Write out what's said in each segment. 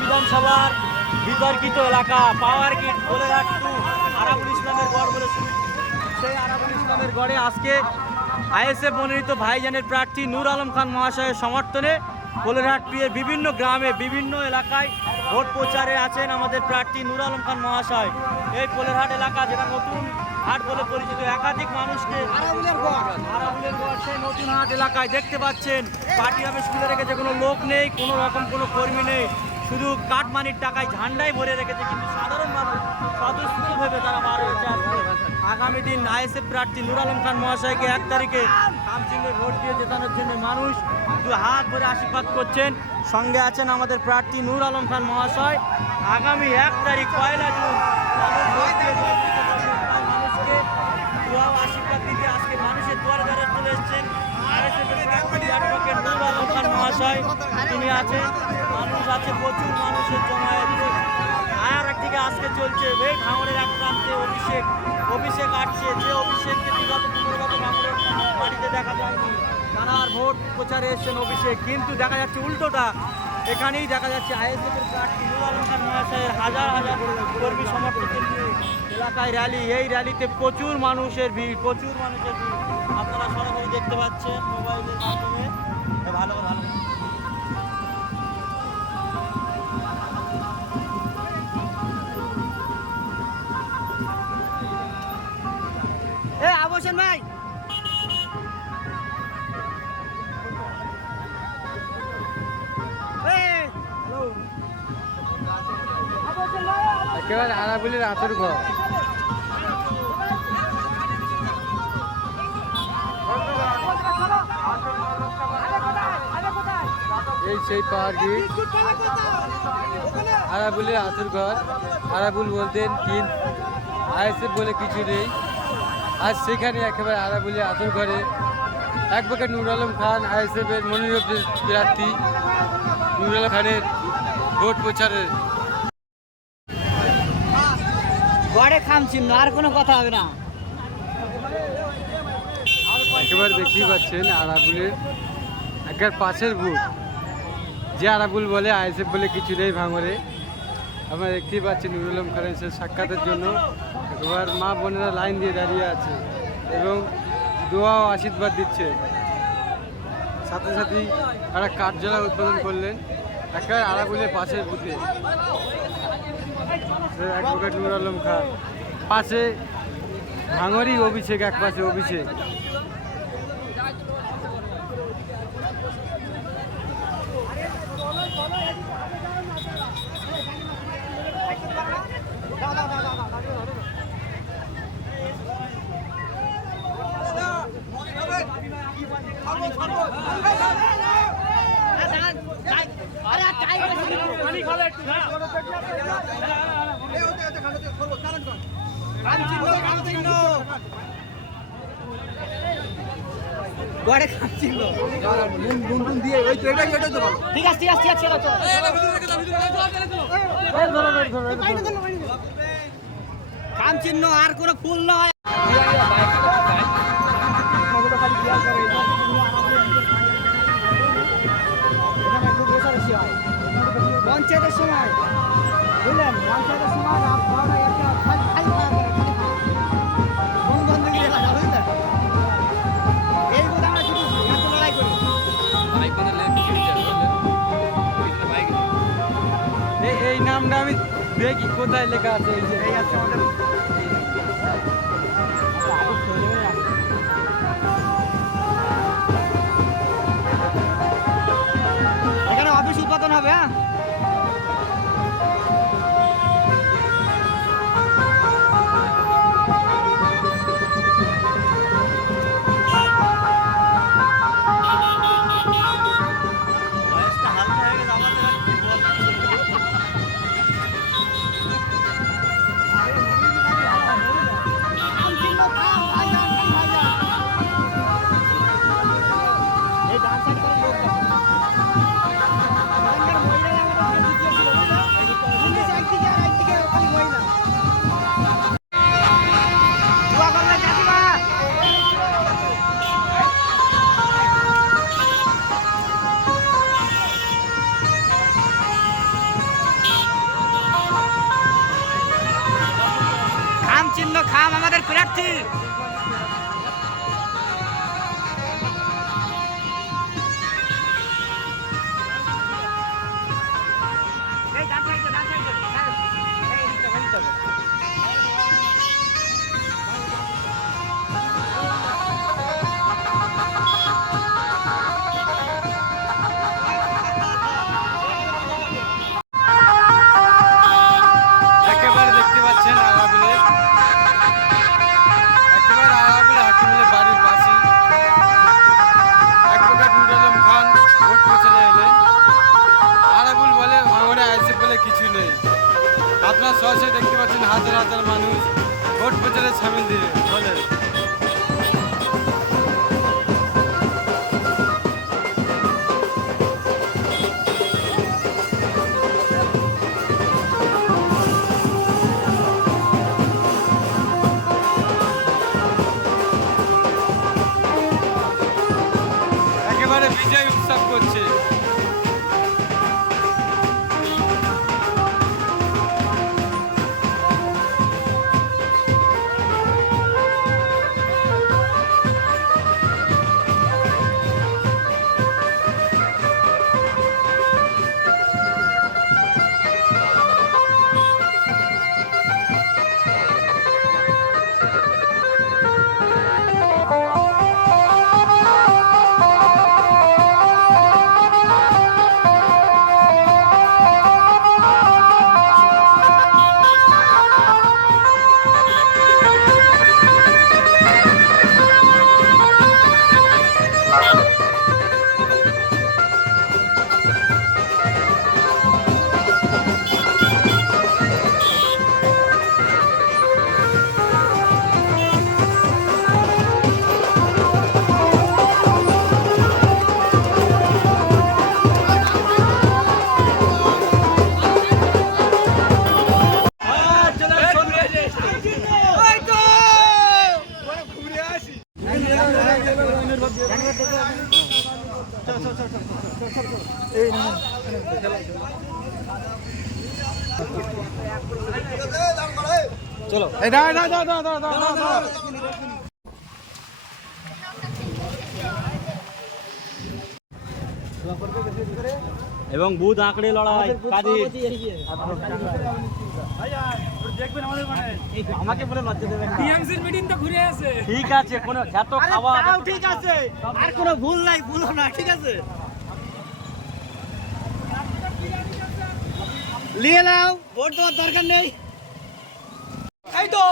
বিধানসভার বিতর্কিত এলাকা পাওয়ার গেট কোলেরহাট টু আরাবুল ইসলামের গড় বলে শুরু। সেই আরাবুল ইসলামের গড়ে আজকে আইএসএফ মনোনীত ভাইজানের প্রার্থী নূর আলম খান মহাশয়ের সমর্থনে কোলেরহাট টু এর বিভিন্ন গ্রামে বিভিন্ন এলাকায় ভোট প্রচারে আছেন আমাদের প্রার্থী নূর আলম খান মহাশয়। এই কোলেরহাট এলাকা যেটা নতুন হাট বলে পরিচিত, একাধিক মানুষকে আরাবুলের গড় সেই নতুন হাট এলাকায় দেখতে পাচ্ছেন। পার্টি অফিস খুলে রেখেছে, কোনো লোক নেই, কোনো রকম কোনো কর্মী নেই, শুধু কাটমানির টাকায় ঝান্ডাই ভরে রেখেছে। কিন্তু সাধারণ মানুষ স্বতঃস্ফূর্তভাবে তারা বার হয়েছে আসছে আগামী দিন আইএসএফ প্রার্থী নূর আলম খান মহাশয়কে 1 তারিখে খামচিংয়ে ভোট দিয়ে জেতানোর জন্য মানুষ দু হাত ভরে আশীর্বাদ করছেন। সঙ্গে আছেন আমাদের প্রার্থী নূর আলম খান মহাশয়। আগামী 1 তারিখ 1 জুন মানুষকে আশীর্বাদ দিতে আজকে মানুষের দুয়ারে দুয়ারে চলে এসেছেন অ্যাডভোকেট নূর আলম খান মহাশয়। তিনি আছেন, মানুষ আছে, প্রচুর মানুষের জমায়েত। আর একদিকে আজকে চলছে এই ভাঙড়ের এক প্রান্তে অভিষেক আসছে, যে অভিষেককে বিগত 15 বছর ভাঙড়ের বাড়িতে দেখা যায়নি। তারা আর ভোট প্রচারে এসেছেন অভিষেক, কিন্তু দেখা যাচ্ছে উল্টোটা। এখানেই দেখা যাচ্ছে আইএসএফের প্রার্থী নূর আলম খান মহাশয়ের হাজার হাজার কর্মী সমর্থকদের নিয়ে এলাকায় র্যালি। এই র্যালিতে প্রচুর মানুষের ভিড়। আপনারা সরাসরি দেখতে পাচ্ছেন মোবাইলের মাধ্যমে। ভালো আবশেন ভাই, একেবারে আরাবুলের আতর ঘর। এই সেই পাহাড় গেট, আরাবুলের আতর ঘর। আরাবুল বলতেন তিন, আইএসএফ বলে কিছু নেই। আজ সেখানে একেবারে আরাবুলের আতর ঘরে অ্যাডভোকেট নূর আলম খান আইএসএফের মনোনীত প্রার্থী নূর আলম খানের ভোট প্রচারের গড়ে খামচিহ্ন, আর কোনো কথা হবে না। একেবারে দেখতেই পাচ্ছেন আরাবুলের একেবারে পাশের বুথ। যে আরাবুল বলে আইএসএফ বলে কিছু নেই ভাঙরে। আমরা দেখতেই পাচ্ছি নূর আলম খানের সাক্ষাতের জন্য একবার মা বোনেরা লাইন দিয়ে দাঁড়িয়ে আছে এবং দোয়া ও আশীর্বাদ দিচ্ছে। সাথে সাথেই একটা কাঠজোড়া উদ্বোধন করলেন একেবারে আরাবুলের পাশের বুথে অ্যাডভোকেট নূর আলম খান। পাশে ভাঙরই অভিষেক, এক পাশে অভিষেক। গড়ে খামচিহ্ন দিয়ে ঠিক আছে খামচিহ্ন আর কোনো ফুল নয়। পঞ্চায়েতের সময় বুঝলেন, পঞ্চায়েতের সময় বন্ধু এলাকা বুঝলেন, এই বোধ আমরা শুধু দেখি কোথায় লেখা আছে এই যে এই আছে আমাদের এখানে অফিস উৎপাদন হবে। হ্যাঁ, বয়সটা হালকা হয়ে গেছে আমাদের, আর কি বলবো। এই ডান সাইড করে লোক দেখো। এখানকার মহিলারা আমাদের জিজ্ঞেস ছিল, বুঝলা? একদিকে আর একদিকে খালি মহিলা। দোয়া করবেন কাকিমা। খাম চিহ্ন, খাম আমাদের প্রার্থী। এই ডান সাইডে, ডান সাইডে। এই এদিকটা, এদিকটা। একেবারে দেখতে পাচ্ছেন আরাবুলের একেবারে আরাবুল হাকিমের বাড়ির পাশে অ্যাডভোকেট নুরুল আলম খান ভোট প্রচারে এলেন। আরাবুল বলে ভাঙড়ে আইএসএফ বলে কিছু নেই। আপনারা সরাসরি দেখতে পাচ্ছেন হাজার হাজার মানুষ ভোট প্রচারে সামিল দিয়ে হলেন। একেবারে বিজয় উৎসব করছে। চলো এই দাও দাও দাও দাও দাও দাও। এবং বুথ আঁকড়ে লড়াই কাজী আমাকে বলে লজ্জা দেবে না। টিএমসির মিটিং তো ঘুরে আছে। ঠিক আছে, কোনো এত খাওয়া ঠিক আছে, আর কোনো ভুল নাই, ভুলো না, ঠিক আছে নিয়ে নাও, ভোট দেওয়ার দরকার নেই। এই তো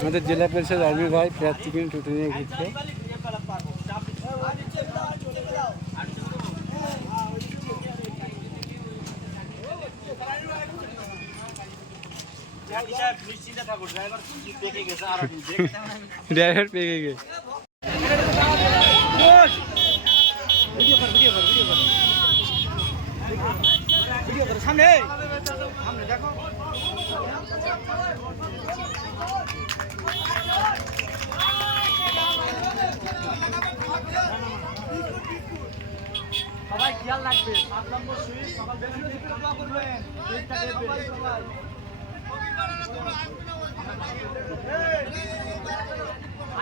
আমাদের জেলা পরিষদ আর্মি ভাই প্রার্থীকে টুটে নিয়ে ঘুরছে। ড্রাইভার পেয়ে গেছে। ভিডিও কর, ভিডিও কর, ভিডিও কর, ভিডিও কর, সামনে সামনে দেখো। সবাই খেয়াল রাখবে, 7 নম্বর সুইচ সকাল বেশি বেশি করে দোয়া করবেন, সুইচটা দেবেন সবাই।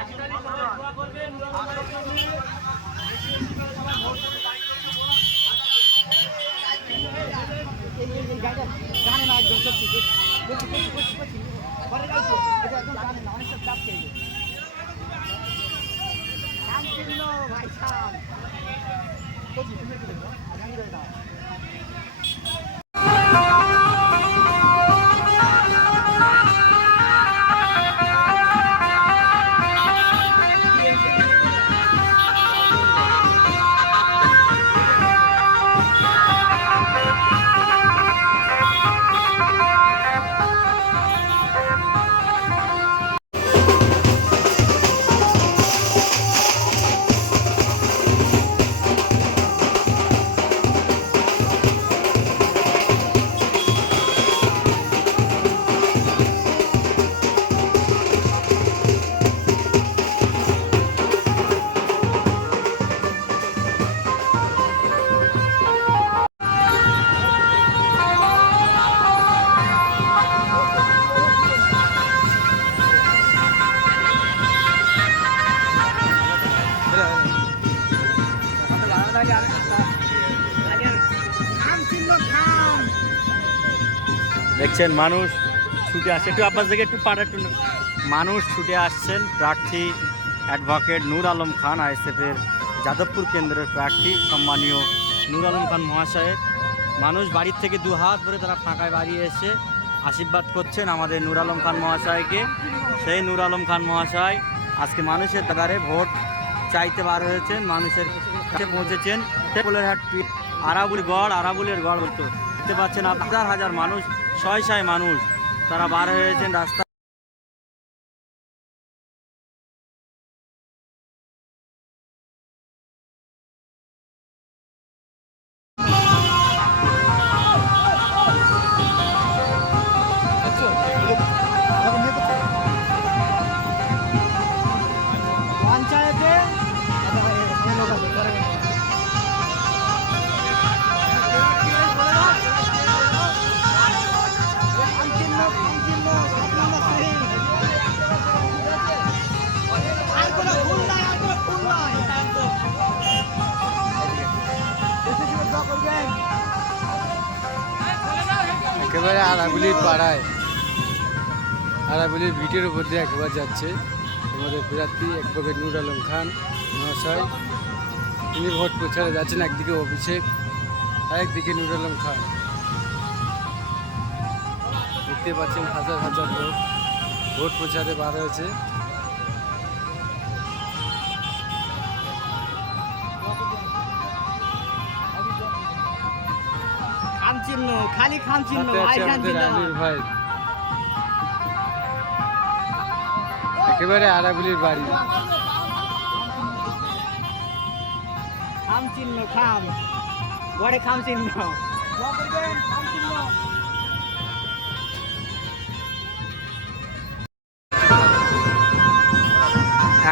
আজকালই সবাই দোয়া করবেন, বেশি বেশি করে সবাই ভোট করে দাঁড়িয়ে দেখছেন মানুষ ছুটে আসছে, একটু আব্বাস থেকে একটু পাড়া একটু মানুষ ছুটে আসছেন প্রার্থী অ্যাডভোকেট নূর আলম খান আইএসএফের যাদবপুর কেন্দ্রের প্রার্থী সম্মানীয় নূর আলম খান মহাশয়ের। মানুষ বাড়ির থেকে দু হাত ধরে তারা ফাঁকায় বাড়িয়ে এসে আশীর্বাদ করছেন আমাদের নূর আলম খান মহাশয়কে। সেই নূর আলম খান মহাশয় আজকে মানুষের দ্বারে ভোট চাইতে বার হয়েছেন, মানুষের কাছে পৌঁছেছেন। পোলেরহাট আরাবুলের গড় বলতো দেখতে পাচ্ছেন হাজার হাজার মানুষ, শয় মানুষ তারা বার হয়েছেন রাস্তা। একেবারে আরাবুলির পাড়ায়, আরাবুলির ভিটের উপর দিয়ে একবার যাচ্ছে আমাদের প্রার্থী অ্যাডভোকেট নূর আলম খান মহাশয়। তিনি ভোট প্রচারে যাচ্ছেন, একদিকে অভিষেক আরেকদিকে নূর আলম খান। দেখতে পাচ্ছেন হাজার হাজার লোক ভোট প্রচারে বার হয়েছে। খালি খান চিহ্ন ভাই, একেবারে আরাবুলির বাড়ি। খাম চিহ্ন খাম গড়ে খাম চিহ্ন।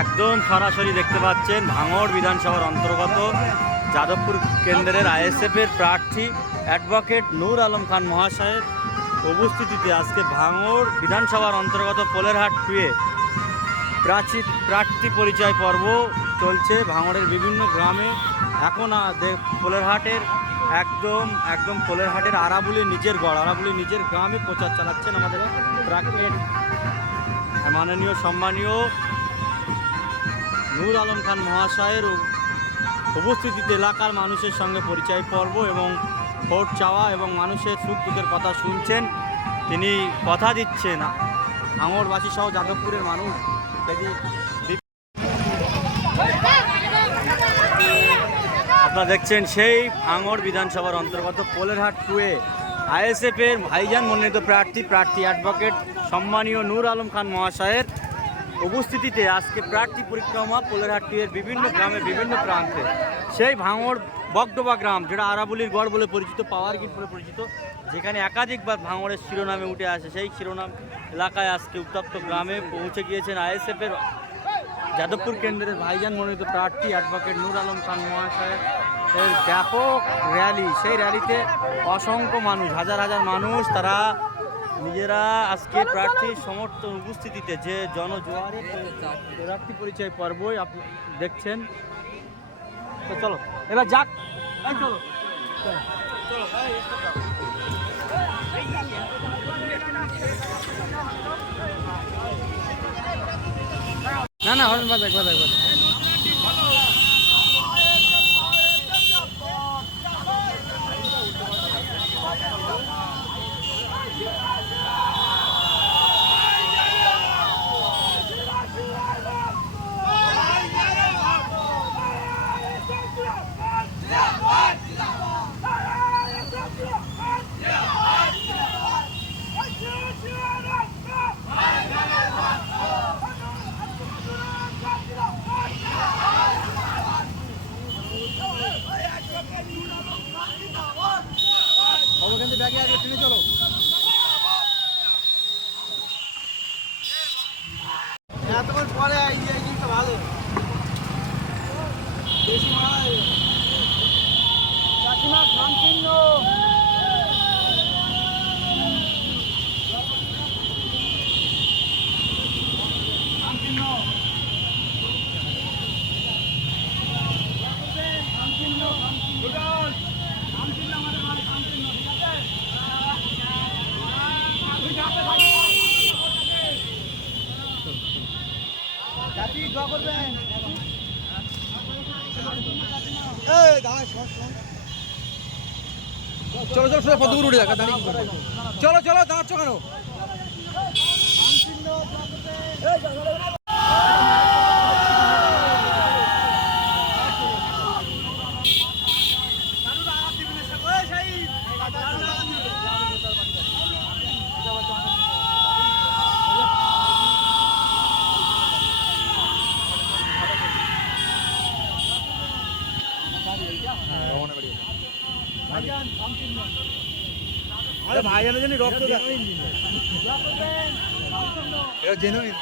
একদম সরাসরি দেখতে পাচ্ছেন ভাঙড় বিধানসভার অন্তর্গত যাদবপুর কেন্দ্রের আইএসএফের প্রার্থী অ্যাডভোকেট নূর আলম খান মহাশয়ের উপস্থিতিতে আজকে ভাঙড় বিধানসভার অন্তর্গত পোলেরহাট 2-এ প্রার্থী পরিচয় পর্ব চলছে ভাঙড়ের বিভিন্ন গ্রামে। এখন পোলেরহাটের একদম পোলেরহাটের আরাবুলির নিজের গ্রামে প্রচার চালাচ্ছেন আমাদের প্রার্থী মাননীয় সম্মানীয় নূর আলম খান মহাশয়ের উপস্থিতিতে এলাকার মানুষের সঙ্গে পরিচয় পর্ব এবং ভোট চাওয়া এবং মানুষের সুখ দুঃখের কথা শুনছেন। তিনি কথা দিচ্ছেন ভাঙড়বাসী সহ যাদবপুরের মানুষ আপনারা দেখছেন সেই ভাঙড় বিধানসভার অন্তর্গত পোলেরহাট 2-এ আইএসএফের ভাইজান মনোনীত প্রার্থী অ্যাডভোকেট সম্মানীয় নূর আলম খান মহাশয়ের উপস্থিতিতে আজকে প্রার্থী পরিক্রমা পোলেরহাট 2-এর বিভিন্ন গ্রামে বিভিন্ন প্রান্তে। সেই ভাঙড় বগডোবা গ্রাম, যেটা আরাবুলির গড় বলে পরিচিত, পাওয়ার গেট বলে পরিচিত, যেখানে একাধিকবার ভাঙড়ের শিরোনামে উঠে আসে, সেই শিরোনাম এলাকায় আজকে উত্তপ্ত গ্রামে পৌঁছে গিয়েছেন আইএসএফের যাদবপুর কেন্দ্রের ভাইজান মনোনীত প্রার্থী অ্যাডভোকেট নূর আলম খান মহাশয়ের ব্যাপক র্যালি। সেই র্যালিতে অসংখ্য মানুষ, হাজার হাজার মানুষ তারা নিজেরা আজকে প্রার্থীর সমর্থন উপস্থিতিতে যে জনজোয়ারে প্রার্থী পরিচয় পর্বই আপনি দেখছেন। তো চলো এবার যাক, চলো না হরেন বাদ একবার চলো। এতক্ষণ পরে এই জিনিসটা ভালো বেশি ভালো চাচিমা খান চিহ্ন চলো চলো সোজা পদ্মপুর উঠে যাক দাঁড়িয়ে কি করবো? চলো চলো দাঁড়াচ্ছ কেন? আরে ভাই জানে জানি রক্ত এটা জেনুইন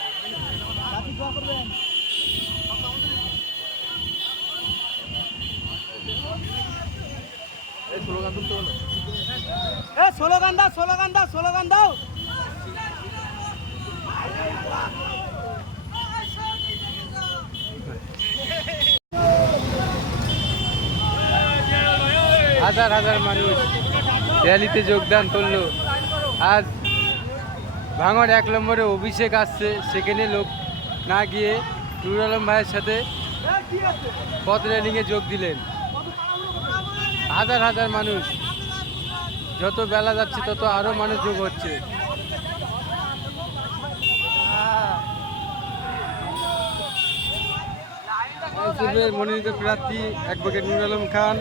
স্লোগান দাও স্লোগান দাও স্লোগান দাও। হাজার হাজার মানুষ র্যালিতে যোগদান করলো। আজ ভাঙড় 1 নম্বরে অভিষেক আসছে, সেখানে লোক না গিয়ে নুরুল আলম ভাইয়ের সাথে পথ র্যালিংয়ে যোগ দিলেন। হাজার হাজার মানুষ, যত বেলা যাচ্ছে তত আরও মানুষ যোগ হচ্ছে। আইএসএফের মনোনীত প্রার্থী অ্যাডভোকেট নুরুল আলম খান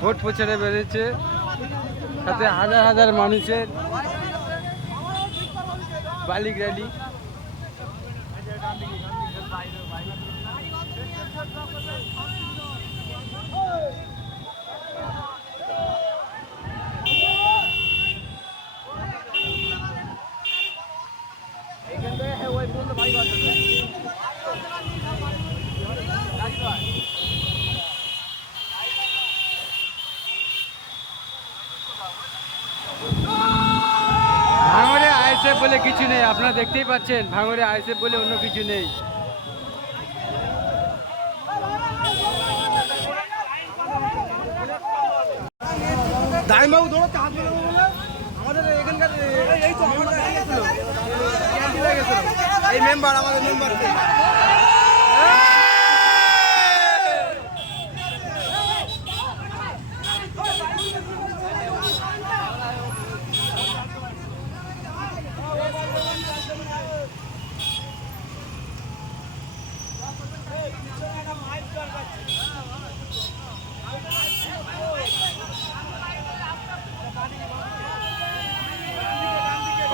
ভোট প্রচারে বেড়েছে, সাথে হাজার হাজার মানুষের বালিক র্যালি। ভাঙড়ে আইএসএফ বলে কিছু নেই, আপনারা দেখতেই পাচ্ছেন। ভাঙড়ে আইএসএফ বলে অন্য কিছু নেই। দাইমবাবু দৌড়াতে হাত মেলাবো বলে আমাদের এখানকার এই তো আমাদের এই মেম্বার আমাদের মেম্বার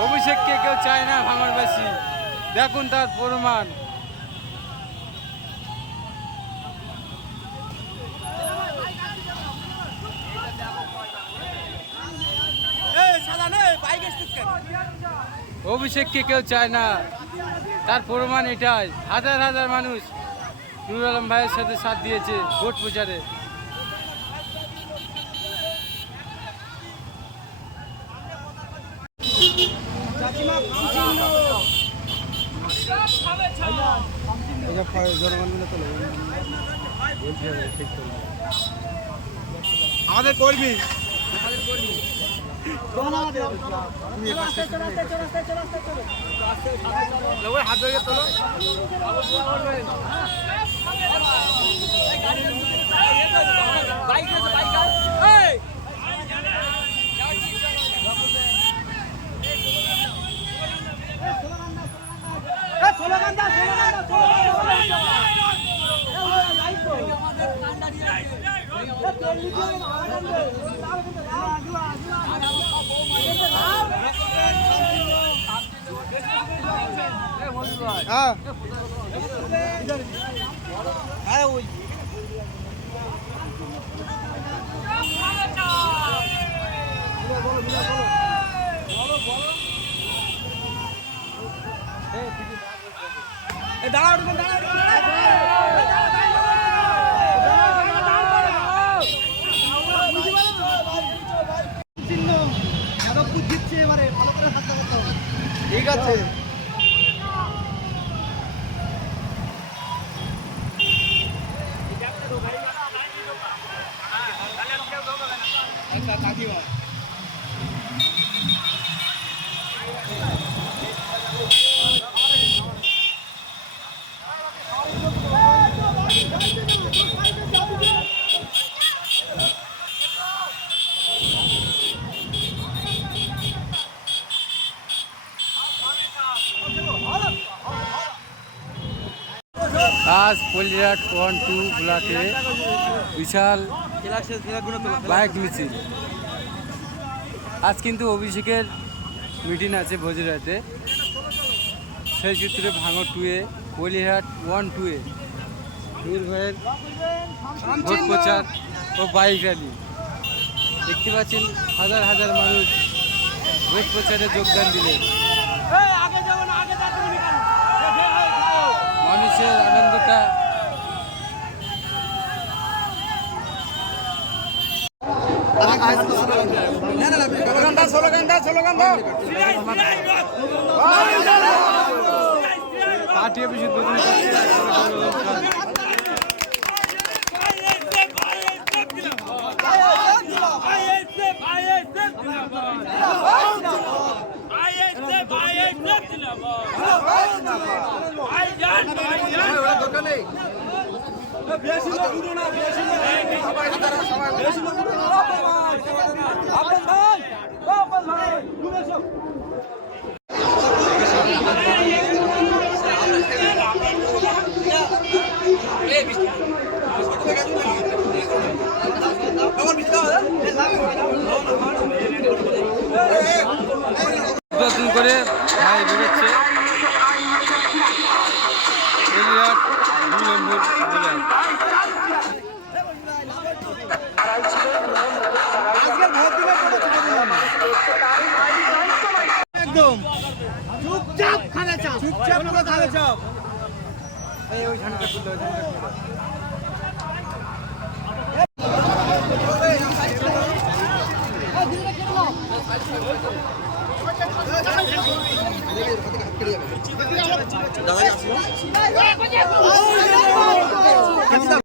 অভিষেককে কেউ চায় না ভাঙড়বাসী, দেখুন তার প্রমাণ। অভিষেককে কেউ চায় না, তার প্রমাণ এটাই। হাজার হাজার মানুষ নুরুল আলম ভাইয়ের সাথে সাথ দিয়েছে ভোট প্রচারে। আমাদের কর্মী হাত ধরে তোলো। ঠিক আছে। আজ পল্লিহাট 1-2 ব্লকে বিশাল বাইক মিছিল। আজ কিন্তু অভিষেকের মিটিং আছে ভোজরাতে, সেই সূত্রে ভাঙড় 2-এ পল্লিহাট 1-2-এ নূর ভাইয়ের ভোট প্রচার ও বাইক র্যালি। দেখতে পাচ্ছেন হাজার হাজার মানুষ ভোট প্রচারে যোগদান দিলেন। মানুষের আনন্দটা পার্টি অফিসে উদ্বোধন উদ্বোধন করে ভাই বেরোচ্ছে পল্লিহাট 2 নম্বর ব্লক। একদম চুপচাপ খালে চাপ, চুপচাপ পুরো খালে চাপ। এই ওই ঝান্ডাটা খুললো, ওই ঝান্ডাটা খুললো। দাদা